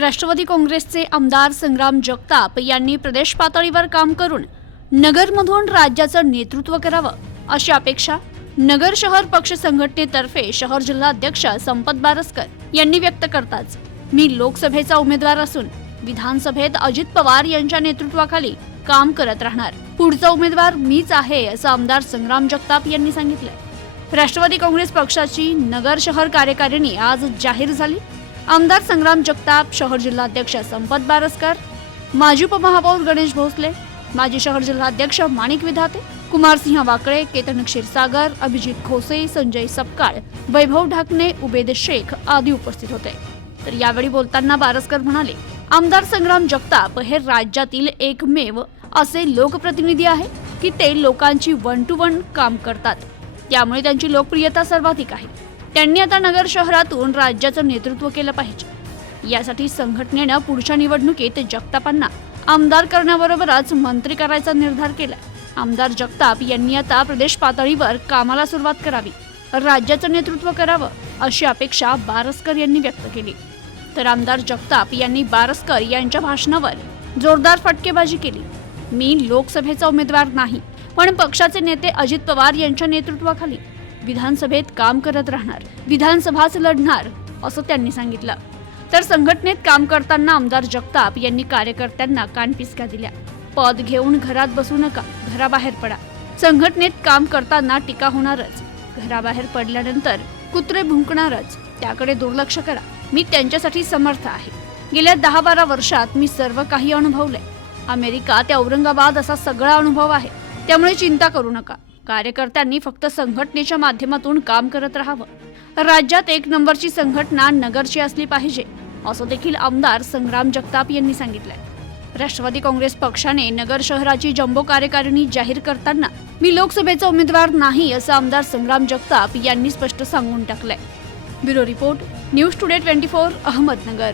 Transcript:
राष्ट्रवादी काँग्रेसचे आमदार संग्राम जगताप यांनी प्रदेश पातळीवर काम करून नगरमधून राज्याचं नेतृत्व करावं अशी अपेक्षा नगर शहर पक्ष संघटनेतर्फे शहर जिल्हाध्यक्ष संपत बारसकर यांनी व्यक्त करताच. मी लोकसभेचा उमेदवार असून विधानसभेत अजित पवार यांच्या नेतृत्वाखाली काम करत राहणार. पुढचा उमेदवार मीच आहे असं आमदार संग्राम जगताप यांनी सांगितलं राष्ट्रवादी काँग्रेस पक्षाची नगर शहर कार्यकारिणी आज जाहीर झाली. आमदार संग्राम जगताप शहर जिल्हाध्यक्ष संपत बारसकर माजी उपमहापौर गणेश भोसले माजी शहर जिल्हाध्यक्ष माणिक विधाते कुमारसिंह वाकळे केतन क्षीरसागर अभिजित खोसे संजय सपकाळ वैभव ढाकणे उबेद शेख आदी उपस्थित होते. तर यावेळी बोलताना बारसकर म्हणाले आमदार संग्राम जगताप हे राज्यातील एकमेव असे लोकप्रतिनिधी आहे की ते लोकांची वन टू वन काम करतात. त्यामुळे त्यांची लोकप्रियता सर्वाधिक आहे. त्यांनी आता नगर शहरातून राज्याचं नेतृत्व केलं पाहिजे. यासाठी संघटनेनं पुढच्या निवडणुकीत जगतापांना आमदार करण्याबरोबरच मंत्री करायचा निर्धार केला आमदार जगताप यांनी आता प्रदेश पातळीवर कामाला सुरुवात करावी राज्याचं नेतृत्व करावं अशी अपेक्षा बारसकर यांनी व्यक्त केली. तर आमदार जगताप यांनी बारसकर यांच्या भाषणावर जोरदार फटकेबाजी केली. मी लोकसभेचा उमेदवार नाही पण पक्षाचे नेते अजित पवार यांच्या नेतृत्वाखाली विधानसभेत काम करत राहणार विधानसभाच लढणार असं त्यांनी सांगितलं. तर संघटनेत काम करताना आमदार जगताप यांनी कार्यकर्त्यांना कानपिसक्या दिल्या. पद घेऊन घरात बसू नका घराबाहेर पडा. संघटनेत काम करताना टीका होणारच घराबाहेर पडल्यानंतर कुत्रे भुंकणारच त्याकडे दुर्लक्ष करा. मी त्यांच्यासाठी समर्थ आहे. गेल्या दहा बारा वर्षात मी सर्व काही अनुभवलंय. अमेरिका ते औरंगाबाद असा सगळा अनुभव आहे त्यामुळे चिंता करू नका. कार्यकर्त्यांनी फक्त संघटनेच्या माध्यमातून काम करत राहावं. राज्यात एक नंबरची संघटना नगरची असली पाहिजे असं देखील आमदार संग्राम जगताप यांनी सांगितलंय. राष्ट्रवादी काँग्रेस पक्षाने नगर शहराची जम्बो कार्यकारिणी जाहीर करताना मी लोकसभेचा उमेदवार नाही असं आमदार संग्राम जगताप यांनी स्पष्ट सांगून टाकलंय. Bureau report news today twenty four Ahmednagar.